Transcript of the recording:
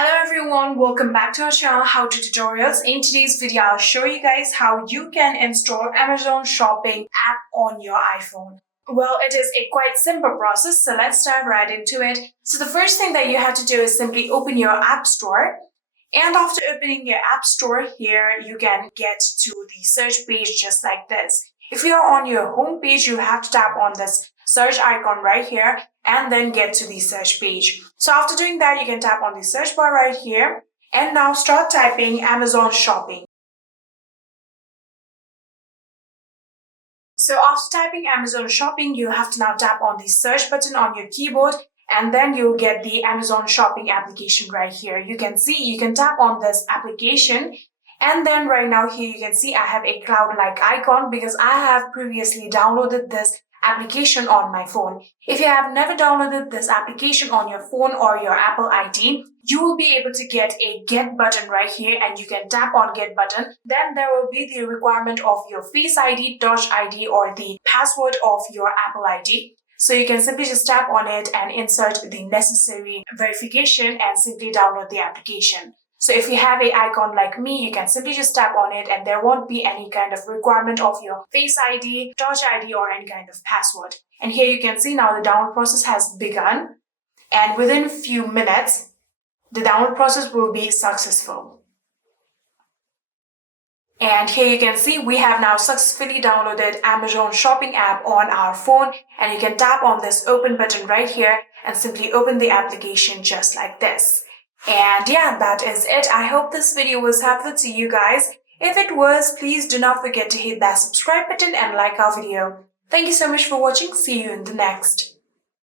Hello everyone, welcome back to our channel How To Tutorials. In today's video, I'll show you guys how you can install Amazon Shopping app on your iPhone. Well, it is a quite simple process, so let's dive right into it. So the first thing that you have to do is simply open your App Store. And after opening your App Store here, you can get to the search page just like this. If you are on your home page, you have to tap on this search icon right here and then get to the search page. So after doing that, you can tap on the search bar right here and now start typing Amazon Shopping. So after typing Amazon Shopping, you have to now tap on the search button on your keyboard and then you'll get the Amazon Shopping application right here. You can see, you can tap on this application and then right now here you can see I have a cloud-like icon because I have previously downloaded this application on my phone. If you have never downloaded this application on your phone or your Apple ID, you will be able to get a get button right here and you can tap on get button. Then there will be the requirement of your Face ID, Touch ID or the password of your Apple ID. So you can simply just tap on it and insert the necessary verification and simply download the application. So if you have an icon like me, you can simply just tap on it and there won't be any kind of requirement of your Face ID, Touch ID or any kind of password. And here you can see now the download process has begun and within a few minutes, the download process will be successful. And here you can see we have now successfully downloaded Amazon Shopping app on our phone and you can tap on this open button right here and simply open the application just like this. And yeah, that is it. I hope this video was helpful to you guys. If it was, please do not forget to hit that subscribe button and like our video. Thank you so much for watching. See you in the next.